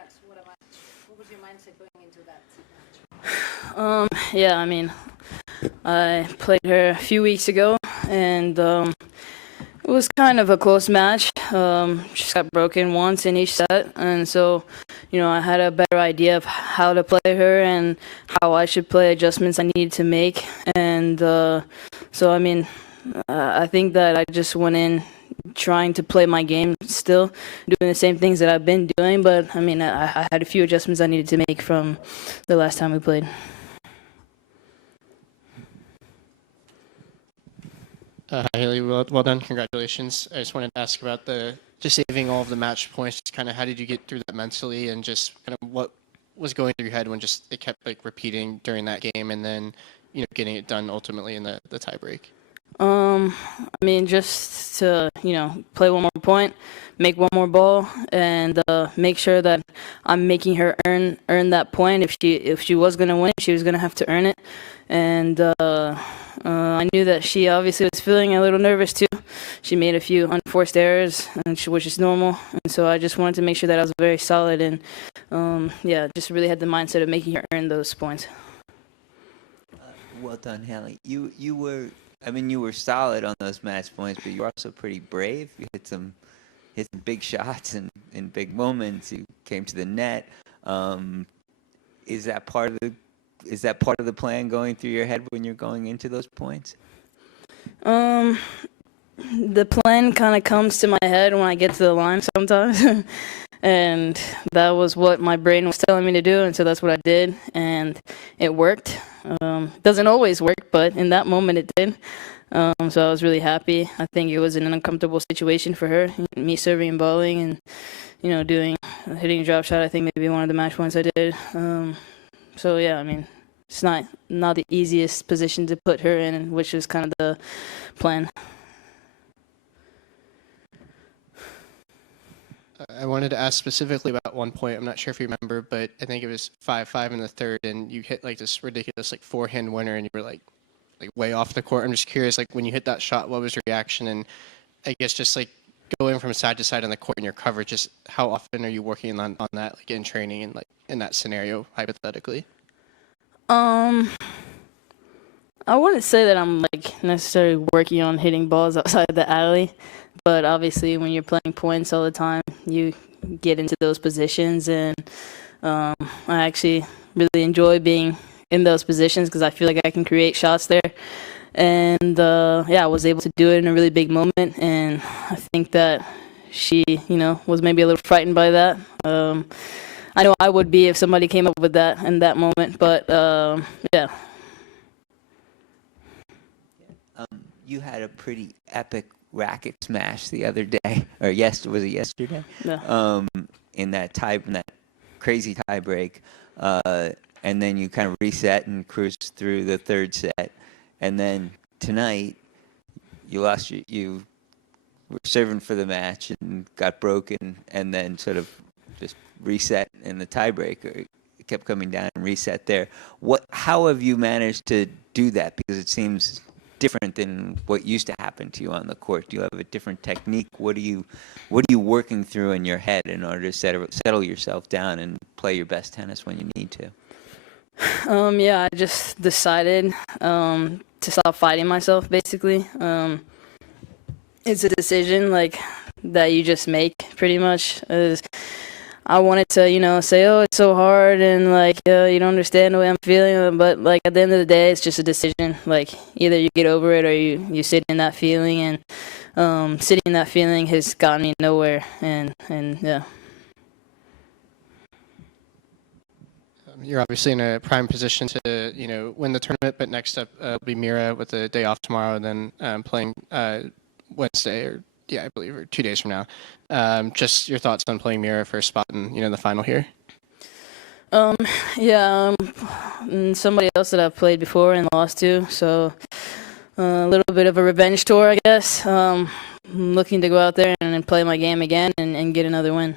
congrats. What was your mindset going into that match? Yeah, I mean, I played her a few weeks ago, and it was kind of a close match. She got broken once in each set, and so, I had a better idea of how to play her and how I should play, adjustments I needed to make. And so, I mean, I think that I just went in trying to play my game still, doing the same things that I've been doing. But, I mean, I had a few adjustments I needed to make from the last time we played. Hailey, well done. Congratulations. I just wanted to ask about just saving all of the match points. Kind of how did you get through that mentally, and just kind of what was going through your head when just it kept repeating during that game, and then getting it done ultimately in the tie break? I mean, just to play one more point, make one more ball, and make sure that I'm making her earn that point. If she was gonna win, she was gonna have to earn it. And I knew that she obviously was feeling a little nervous too. She made a few unforced errors, which is normal. And so I just wanted to make sure that I was very solid and, just really had the mindset of making her earn those points. Well done, Hailey. You were solid on those match points, but you were also pretty brave. You hit some big shots and in big moments. You came to the net. Is that part of the plan going through your head when you're going into those points? The plan kind of comes to my head when I get to the line sometimes. And that was what my brain was telling me to do, and so that's what I did, and it worked. It doesn't always work, but in that moment it did. So I was really happy. I think it was an uncomfortable situation for her, me serving and bowling, and hitting a drop shot. I think maybe one of the match points I did. So yeah, I mean, it's not the easiest position to put her in, which is kind of the plan. I wanted to ask specifically about one point. I'm not sure if you remember, but I think it was 5-5 in the third, and you hit this ridiculous forehand winner, and you were like way off the court. I'm just curious, when you hit that shot, what was your reaction? And I guess just going from side to side on the court in your coverage, just how often are you working on that, in training and in that scenario, hypothetically? I wouldn't say that I'm necessarily working on hitting balls outside the alley, but obviously when you're playing points all the time, you get into those positions, and I actually really enjoy being in those positions because I feel like I can create shots there. And I was able to do it in a really big moment, and I think that she, was maybe a little frightened by that. I know I would be if somebody came up with that in that moment, but yeah. You had a pretty epic racket smash the other day, or was it yesterday? Yeah. In that crazy tie break, and then you kind of reset and cruised through the third set, and then tonight you were serving for the match and got broken, and then sort of just reset in the tiebreaker. It kept coming down and reset there. How have you managed to do that? Because it seems different than what used to happen to you on the court. Do you have a different technique? What are you working through in your head in order to settle yourself down and play your best tennis when you need to? I just decided to stop fighting myself, basically. It's a decision that you just make, pretty much. I wanted to, say, oh, it's so hard, and you don't understand the way I'm feeling, but at the end of the day, it's just a decision. Either you get over it or you sit in that feeling, and sitting in that feeling has gotten me nowhere, and yeah. You're obviously in a prime position to win the tournament, but next up will be Mira with the day off tomorrow, and then playing Wednesday I believe, or 2 days from now. Just your thoughts on playing Mira for a spot in the final here. And somebody else that I've played before and lost to, so a little bit of a revenge tour, I guess. I'm looking to go out there and play my game again and get another win.